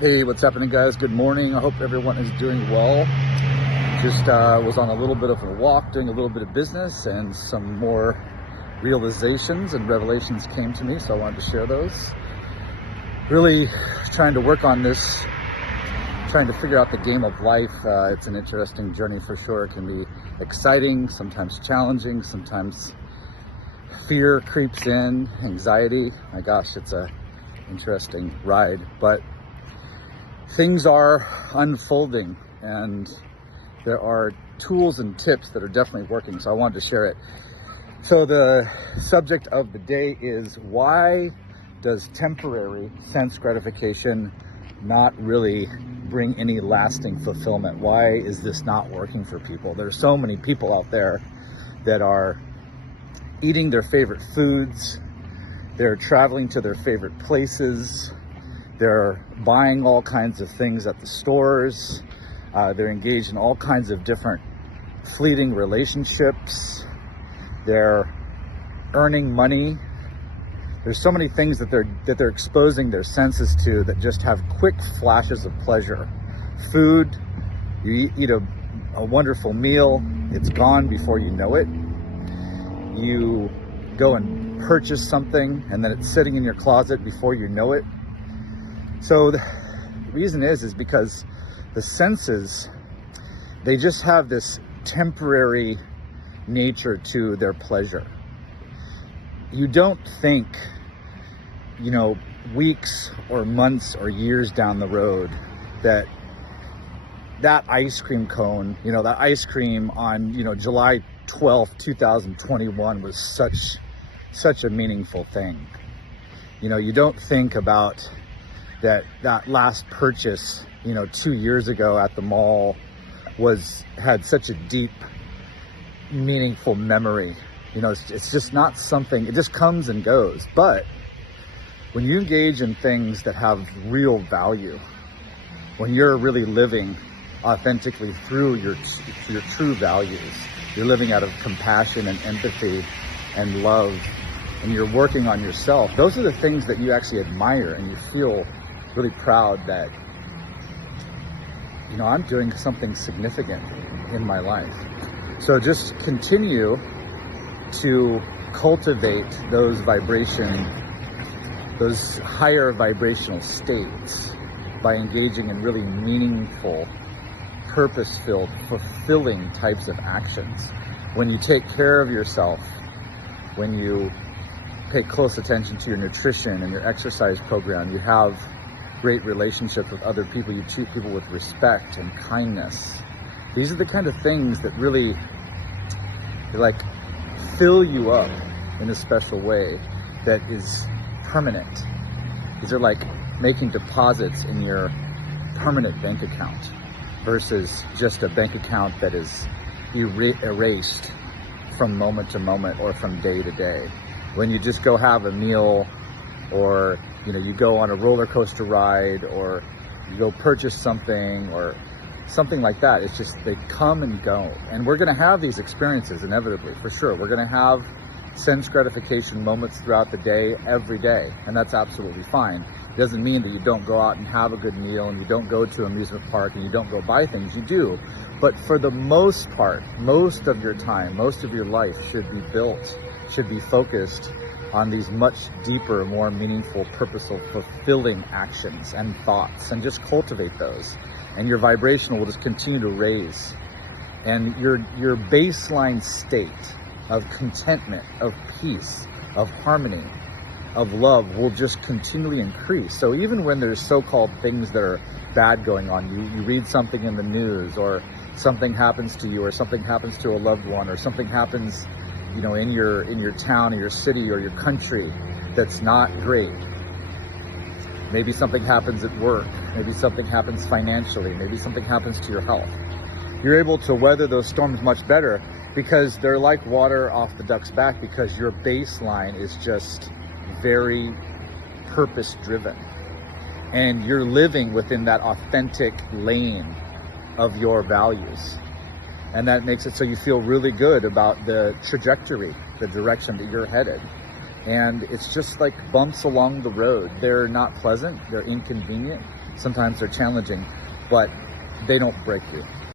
Hey, what's happening, guys? Good morning. I hope everyone is doing well. Just was on a little bit of a walk, doing a little bit of business, and some more realizations and revelations came to me, so I wanted to share those. Really trying to work on this, trying to figure out the game of life. It's an interesting journey for sure. It can be exciting, sometimes challenging, sometimes fear creeps in, anxiety. My gosh, it's a interesting ride, but things are unfolding and there are tools and tips that are definitely working, so I wanted to share it. So the subject of the day is, why does temporary sense gratification not really bring any lasting fulfillment? Why is this not working for people? There's so many people out there that are eating their favorite foods, they're traveling to their favorite places, they're buying all kinds of things at the stores. They're engaged in all kinds of different fleeting relationships. They're earning money. There's so many things that they're exposing their senses to that just have quick flashes of pleasure. Food, you eat a wonderful meal, it's gone before you know it. You go and purchase something and then it's sitting in your closet before you know it. So the reason is because the senses, they just have this temporary nature to their pleasure. You don't think, weeks or months or years down the road that ice cream cone, that ice cream on, July 12th, 2021 was such a meaningful thing. You don't think about that last purchase, 2 years ago at the mall had such a deep, meaningful memory. It's just not something, it just comes and goes. But when you engage in things that have real value, when you're really living authentically through your true values, you're living out of compassion and empathy and love, and you're working on yourself, those are the things that you actually admire, and you feel really proud that, I'm doing something significant in my life. So just continue to cultivate those higher vibrational states by engaging in really meaningful, purpose-filled, fulfilling types of actions. When you take care of yourself, when you pay close attention to your nutrition and your exercise program, you have great relationships with other people, you treat people with respect and kindness. These are the kind of things that really fill you up in a special way that is permanent. These are like making deposits in your permanent bank account versus just a bank account that is erased from moment to moment or from day to day. When you just go have a meal, or you go on a roller coaster ride, or you go purchase something or something like that, it's just, they come and go. And we're going to have these experiences inevitably, for sure. We're going to have sense gratification moments throughout the day, every day, and that's absolutely fine. It doesn't mean that you don't go out and have a good meal, and you don't go to an amusement park, and you don't go buy things. You do. But for the most part, most of your time, most of your life should be focused on these much deeper, more meaningful, purposeful, fulfilling actions and thoughts, and just cultivate those. And your vibration will just continue to raise. And your baseline state of contentment, of peace, of harmony, of love will just continually increase. So even when there's so-called things that are bad going on, you read something in the news, or something happens to you, or something happens to a loved one, or something happens in your town or your city or your country that's not great. Maybe something happens at work, maybe something happens financially, maybe something happens to your health. You're able to weather those storms much better because they're like water off the duck's back, because your baseline is just very purpose driven, and you're living within that authentic lane of your values. And that makes it so you feel really good about the trajectory, the direction that you're headed. And it's just like bumps along the road. They're not pleasant, they're inconvenient. Sometimes they're challenging, but they don't break you.